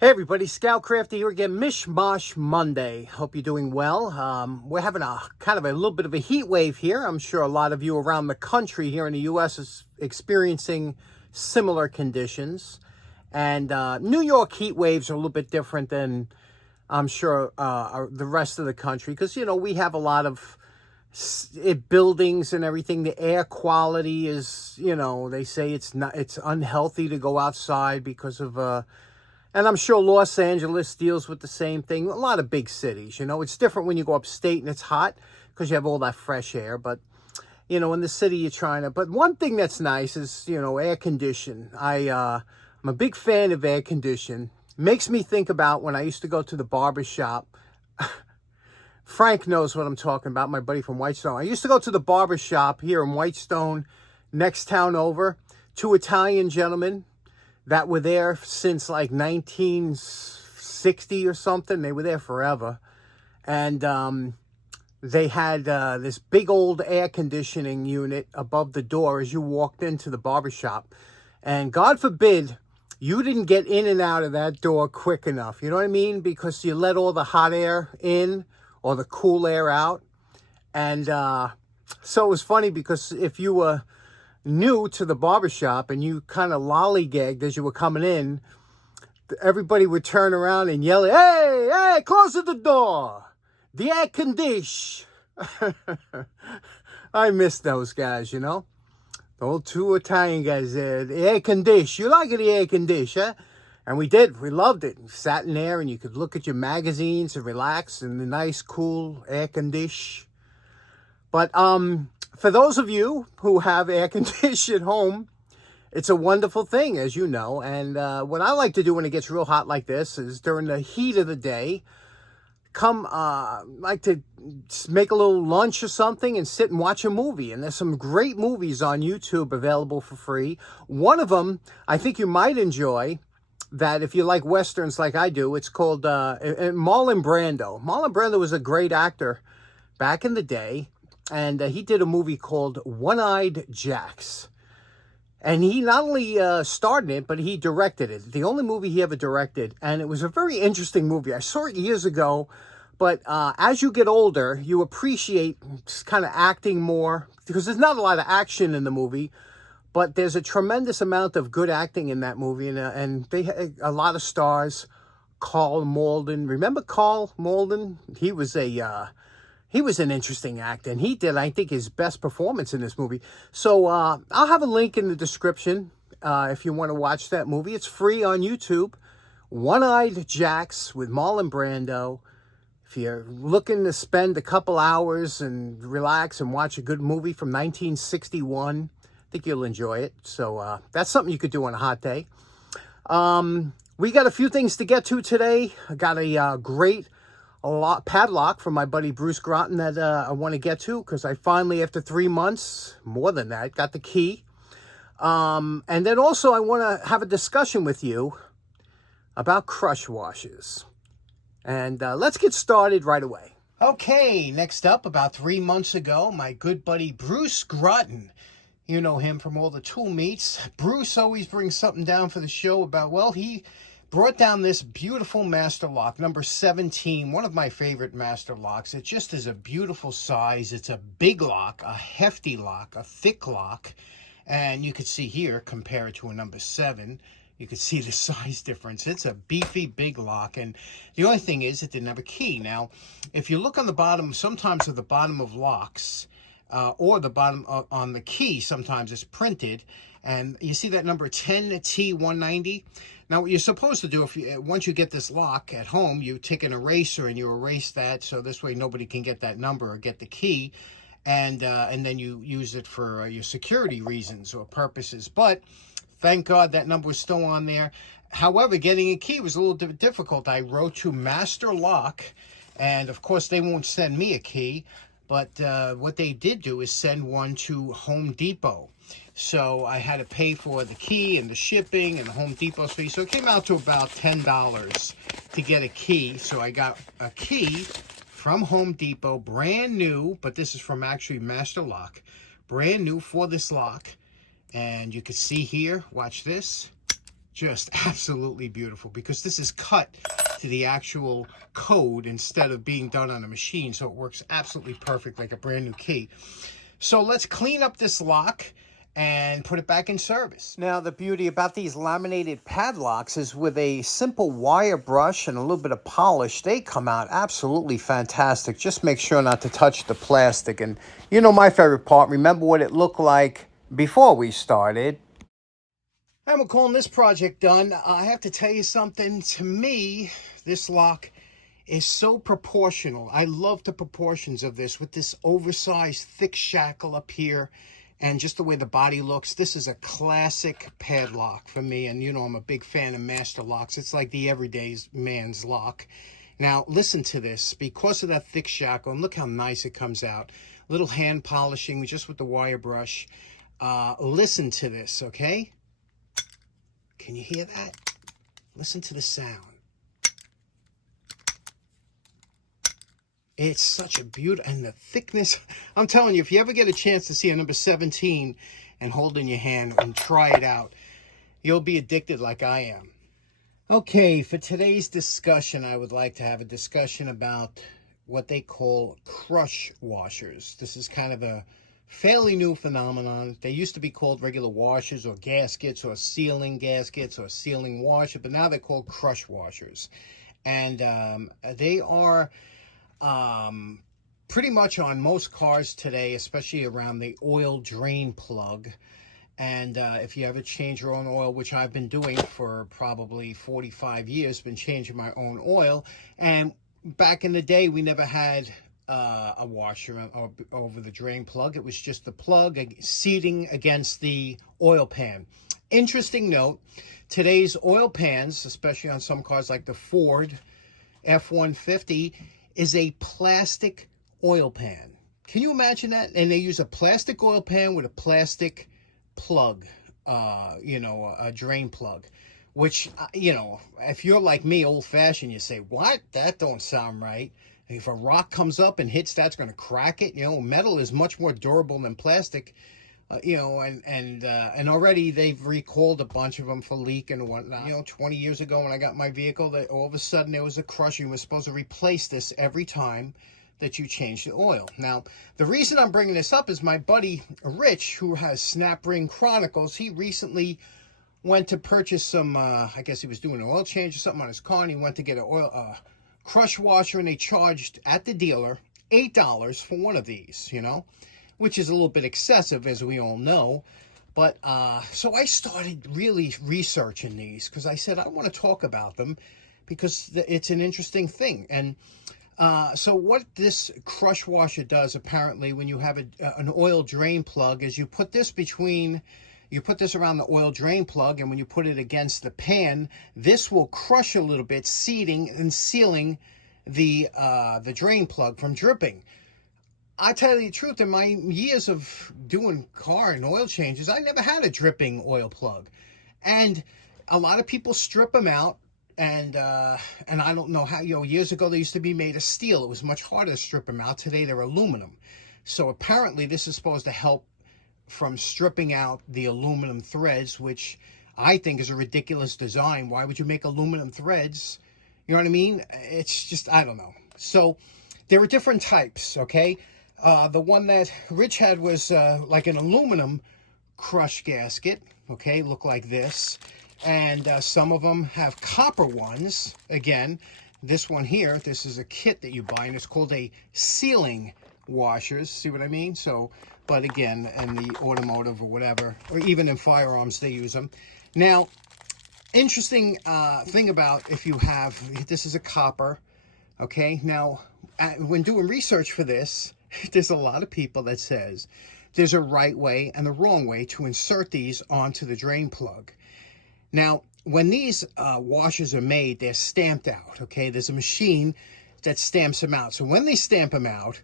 Hey everybody, Scoutcrafter here again, Mishmash Monday. Hope you're doing well. We're having a kind of a little bit of a heat wave here. I'm sure a lot of you around the country here in the U.S. is experiencing similar conditions. And New York heat waves are a little bit different than I'm sure the rest of the country. Because, you know, we have a lot of buildings and everything. The air quality is, you know, they say it's unhealthy to go outside because of and I'm sure Los Angeles deals with the same thing. A lot of big cities, you know. It's different when you go upstate and it's hot because you have all that fresh air. But, you know, in the city you're trying to... But one thing that's nice is, you know, air condition. I'm a big fan of air condition. Makes me think about when I used to go to the barber shop. Frank knows what I'm talking about, my buddy from Whitestone. I used to go to the barber shop here in Whitestone, next town over. Two Italian gentlemen that were there since like 1960 or something. They were there forever. And they had this big old air conditioning unit above the door as you walked into the barbershop. And God forbid you didn't get in and out of that door quick enough. You know what I mean? Because you let all the hot air in or the cool air out. And so it was funny because if you were new to the barbershop and you kind of lollygagged as you were coming in, everybody would turn around and yell, hey, close the door. The air condition. I miss those guys, you know. The old two Italian guys there. The air condition. You like the air condition, huh? And we did. We loved it. We sat in there and you could look at your magazines and relax in the nice, cool air condition. But for those of you who have air conditioned home, it's a wonderful thing, as you know. And what I like to do when it gets real hot like this is during the heat of the day, like to make a little lunch or something and sit and watch a movie. And there's some great movies on YouTube available for free. One of them I think you might enjoy, that if you like Westerns like I do, it's called Marlon Brando. Marlon Brando was a great actor back in the day. And he did a movie called One-Eyed Jacks. And he not only starred in it, but he directed it. The only movie he ever directed. And it was a very interesting movie. I saw it years ago. But as you get older, you appreciate kind of acting more. Because there's not a lot of action in the movie. But there's a tremendous amount of good acting in that movie. And they had a lot of stars. Carl Malden. Remember Carl Malden? He was an interesting actor, and he did, I think, his best performance in this movie. So I'll have a link in the description if you want to watch that movie. It's free on YouTube. One-Eyed Jacks with Marlon Brando. If you're looking to spend a couple hours and relax and watch a good movie from 1961, I think you'll enjoy it. So that's something you could do on a hot day. We got a few things to get to today. I got a great padlock from my buddy Bruce Grattan that I want to get to, because I finally, after 3 months, more than that, got the key. And then also I want to have a discussion with you about crush washers. And let's get started right away. Okay, next up, about 3 months ago, my good buddy Bruce Grattan. You know him from all the tool meets. Bruce always brings something down for the show about, well, he brought down this beautiful master lock, number 17, one of my favorite master locks. It just is a beautiful size. It's a big lock, a hefty lock, a thick lock. And you could see here, compared to a number 7, you could see the size difference. It's a beefy, big lock. And the only thing is, it didn't have a key. Now, if you look on the bottom, sometimes at the bottom of locks, or the bottom on the key, sometimes it's printed. And you see that number 10T190? Now, what you're supposed to do, once you get this lock at home, you take an eraser and you erase that, so this way nobody can get that number or get the key, and then you use it for your security reasons or purposes. But thank God that number was still on there. However, getting a key was a little difficult. I wrote to Master Lock, and of course they won't send me a key, but what they did do is send one to Home Depot. So I had to pay for the key and the shipping and the Home Depot fee. So it came out to about $10 to get a key. So I got a key from Home Depot, brand new, but this is from actually Master Lock, brand new for this lock. And you can see here, watch this. Just absolutely beautiful, because this is cut to the actual code instead of being done on a machine, so it works absolutely perfect like a brand new key. So let's clean up this lock and put it back in service. Now, the beauty about these laminated padlocks is with a simple wire brush and a little bit of polish, they come out absolutely fantastic. Just make sure not to touch the plastic. And you know my favorite part, remember what it looked like before we started. And we're calling this project done. I have to tell you something. To me, this lock is so proportional. I love the proportions of this with this oversized thick shackle up here and just the way the body looks. This is a classic padlock for me, and you know I'm a big fan of master locks. It's like the everyday man's lock. Now listen to this, because of that thick shackle, and look how nice it comes out. Little hand polishing just with the wire brush. Listen to this, okay? Can you hear that? Listen to the sound. It's such a beauty, and the thickness. I'm telling you, if you ever get a chance to see a number 17 and hold in your hand and try it out, you'll be addicted like I am. Okay, for today's discussion, I would like to have a discussion about what they call crush washers. This is kind of a fairly new phenomenon. They used to be called regular washers or gaskets or sealing gaskets or sealing washer, but now they're called crush washers. And they are pretty much on most cars today, especially around the oil drain plug. And if you ever change your own oil, which I've been doing for probably 45 years, been changing my own oil. And back in the day, we never had a washer over the drain plug. It was just the plug seating against the oil pan. Interesting note, today's oil pans, especially on some cars like the Ford F-150, is a plastic oil pan. Can you imagine that? And they use a plastic oil pan with a plastic plug, a drain plug, which, if you're like me, old-fashioned, you say, what? That don't sound right. If a rock comes up and hits, that's going to crack it. Metal is much more durable than plastic, and already they've recalled a bunch of them for leak and whatnot. 20 years ago when I got my vehicle, that all of a sudden there was a crusher. You were supposed to replace this every time that you change the oil. Now, the reason I'm bringing this up is my buddy Rich, who has Snap Ring Chronicles. He recently went to purchase some, I guess he was doing an oil change or something on his car, and he went to get a crush washer, and they charged at the dealer $8 for one of these, which is a little bit excessive, as we all know. But so I started really researching these, because I said I want to talk about them because it's an interesting thing. And so what this crush washer does, apparently, when you have an oil drain plug, is you put this around the oil drain plug, and when you put it against the pan, this will crush a little bit, seating and sealing the drain plug from dripping. I tell you the truth, in my years of doing car and oil changes, I never had a dripping oil plug. And a lot of people strip them out, and I don't know how, years ago they used to be made of steel. It was much harder to strip them out. Today they're aluminum. So apparently this is supposed to help from stripping out the aluminum threads, which I think is a ridiculous design. Why would you make aluminum threads? You know what I mean? It's just, I don't know. So there are different types, okay? The one that Rich had was like an aluminum crush gasket, okay? Look like this. And some of them have copper ones. Again, this one here, this is a kit that you buy, and it's called a sealing washers. See what I mean? So, but again, in the automotive or whatever, or even in firearms, they use them. Now, interesting thing about if you have, this is a copper, okay? Now, when doing research for this, there's a lot of people that says there's a right way and a wrong way to insert these onto the drain plug. Now, when these washers are made, they're stamped out, okay? There's a machine that stamps them out. So when they stamp them out,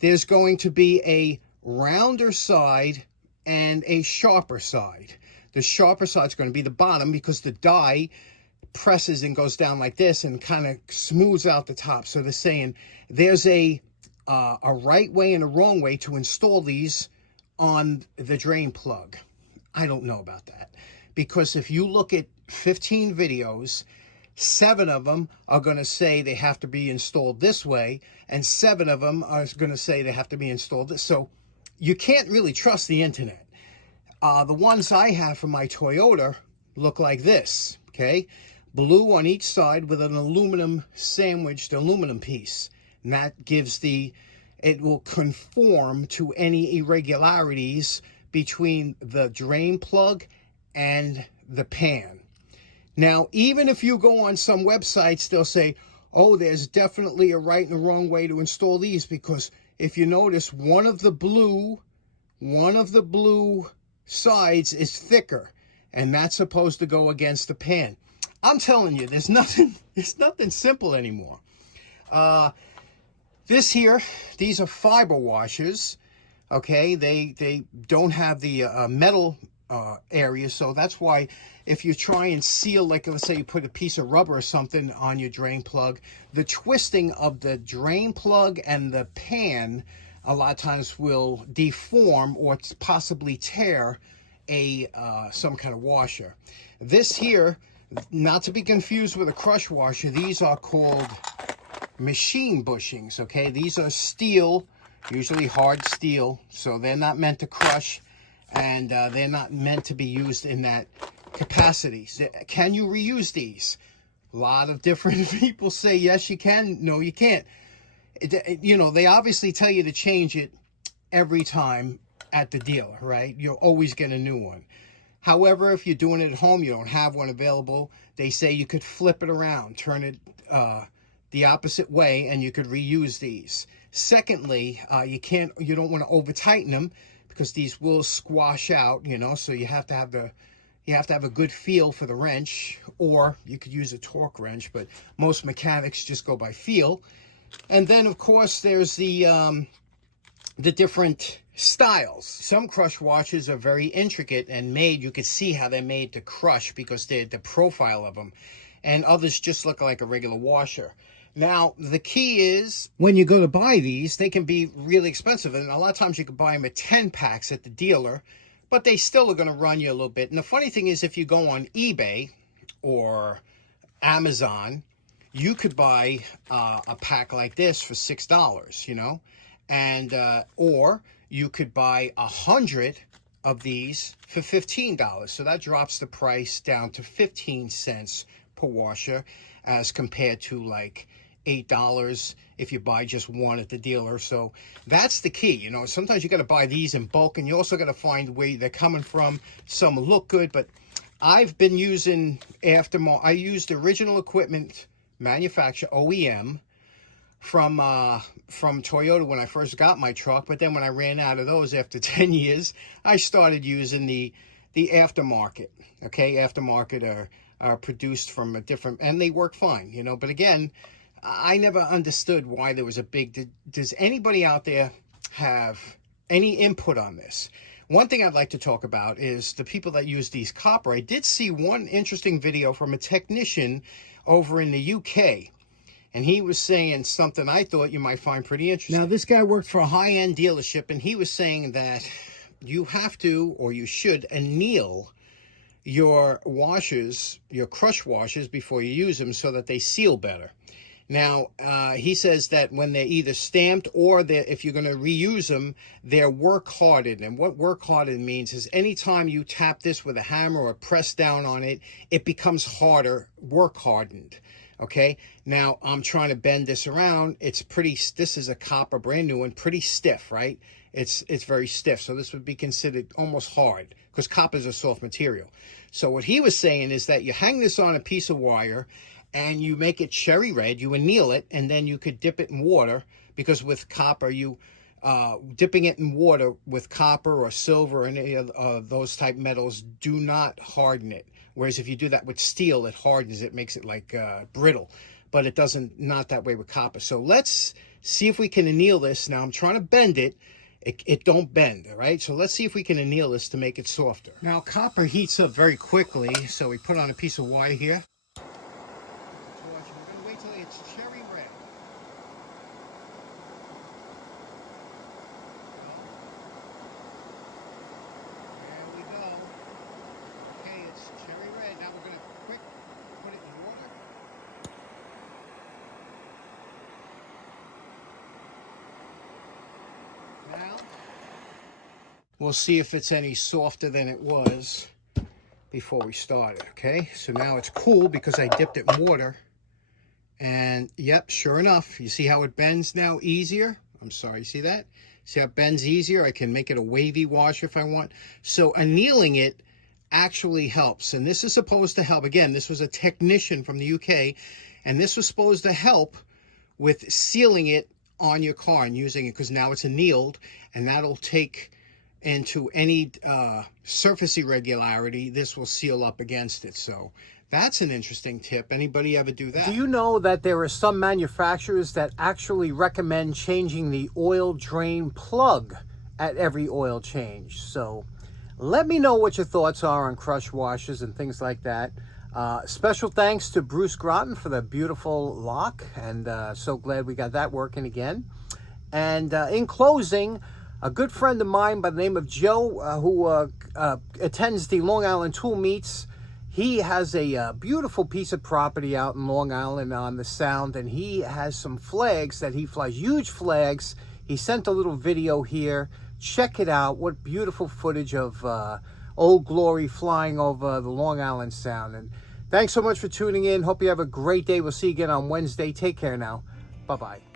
there's going to be a rounder side and a sharper side. The sharper side is going to be the bottom, because the die presses and goes down like this and kind of smooths out the top. So they're saying there's a right way and a wrong way to install these on the drain plug. I don't know about that, because if you look at 15 videos. 7 of them are going to say they have to be installed this way, and 7 of them are going to say they have to be installed this. So you can't really trust the internet. The ones I have for my Toyota look like this, okay? Blue on each side with an aluminum sandwiched aluminum piece. And that gives it will conform to any irregularities between the drain plug and the pan. Now, even if you go on some websites, they'll say, oh, there's definitely a right and a wrong way to install these, because if you notice, one of the blue sides is thicker, and that's supposed to go against the pan. I'm telling you, it's nothing simple anymore. These are fiber washers. Okay, they don't have the metal area, so that's why if you try and seal, like let's say you put a piece of rubber or something on your drain plug, the twisting of the drain plug and the pan a lot of times will deform or possibly tear some kind of washer. This here, not to be confused with a crush washer, these are called machine bushings. Okay, these are steel, usually hard steel, so they're not meant to crush, and they're not meant to be used in that capacity. Can you reuse these? A lot of different people say yes you can, no you can't. You know, they obviously tell you to change it every time at the dealer, right? You'll always get a new one. However, if you're doing it at home, you don't have one available, they say you could flip it around, turn it the opposite way, and you could reuse these. Secondly, you don't want to over tighten them, because these will squash out, you know, so you have to have a good feel for the wrench, or you could use a torque wrench, but most mechanics just go by feel. And then of course there's the different styles. Some crush washers are very intricate and made, you can see how they're made to crush because the profile of them, and others just look like a regular washer. Now, the key is, when you go to buy these, they can be really expensive. And a lot of times you can buy them at 10 packs at the dealer, but they still are going to run you a little bit. And the funny thing is, if you go on eBay or Amazon, you could buy a pack like this for $6, you know, and or you could buy 100 of these for $15. So that drops the price down to 15 cents per washer, as compared to like $8 if you buy just one at the dealer. So that's the key. You know, sometimes you got to buy these in bulk, and you also got to find where they're coming from. Some look good, but I've been using aftermarket. I used original equipment manufacturer, OEM, from Toyota when I first got my truck, but then when I ran out of those after 10 years, I started using the aftermarket. Okay, aftermarket are produced from a different, and they work fine, you know. But again, I never understood why there was a big, does anybody out there have any input on this? One thing I'd like to talk about is the people that use these copper. I did see one interesting video from a technician over in the UK, and he was saying something I thought you might find pretty interesting. Now, this guy worked for a high-end dealership, and he was saying that you have to, or you should, anneal your washers, your crush washers, before you use them, so that they seal better. Now, he says that when they're either stamped or if you're going to reuse them, they're work hardened. And what work hardened means is anytime you tap this with a hammer or press down on it, it becomes harder, work hardened. Okay, now I'm trying to bend this around. It's pretty, this is a copper, brand new one, pretty stiff, right? It's very stiff. So this would be considered almost hard, because copper is a soft material. So what he was saying is that you hang this on a piece of wire and you make it cherry red, you anneal it, and then you could dip it in water, because with copper, dipping it in water with copper or silver or any of those type metals do not harden it. Whereas if you do that with steel, it hardens it, makes it like brittle. But it doesn't, not that way with copper. So let's see if we can anneal this. Now I'm trying to bend it. It don't bend, all right? So let's see if we can anneal this to make it softer. Now copper heats up very quickly, so we put on a piece of wire here. We're gonna wait till it's cherry red. There we go. Okay, it's cherry red. Now we're gonna We'll see if it's any softer than it was before we started, okay? So now it's cool because I dipped it in water. And yep, sure enough, you see how it bends now easier? I'm sorry, see that? See how it bends easier? I can make it a wavy wash if I want. So annealing it actually helps. And this is supposed to help. Again, this was a technician from the UK, and this was supposed to help with sealing it on your car and using it, because now it's annealed, and that'll take into any surface irregularity. This will seal up against it. So that's an interesting tip. Anybody ever do that? Do you know that there are some manufacturers that actually recommend changing the oil drain plug at every oil change? So let me know what your thoughts are on crush washers and things like that. Special thanks to Bruce Grattan for the beautiful lock, and so glad we got that working again. And in closing, a good friend of mine by the name of Joe, who attends the Long Island Tool Meets, he has a beautiful piece of property out in Long Island on the Sound, and he has some flags that he flies, huge flags. He sent a little video here. Check it out. What beautiful footage of Old Glory flying over the Long Island Sound. And thanks so much for tuning in. Hope you have a great day. We'll see you again on Wednesday. Take care now. Bye-bye.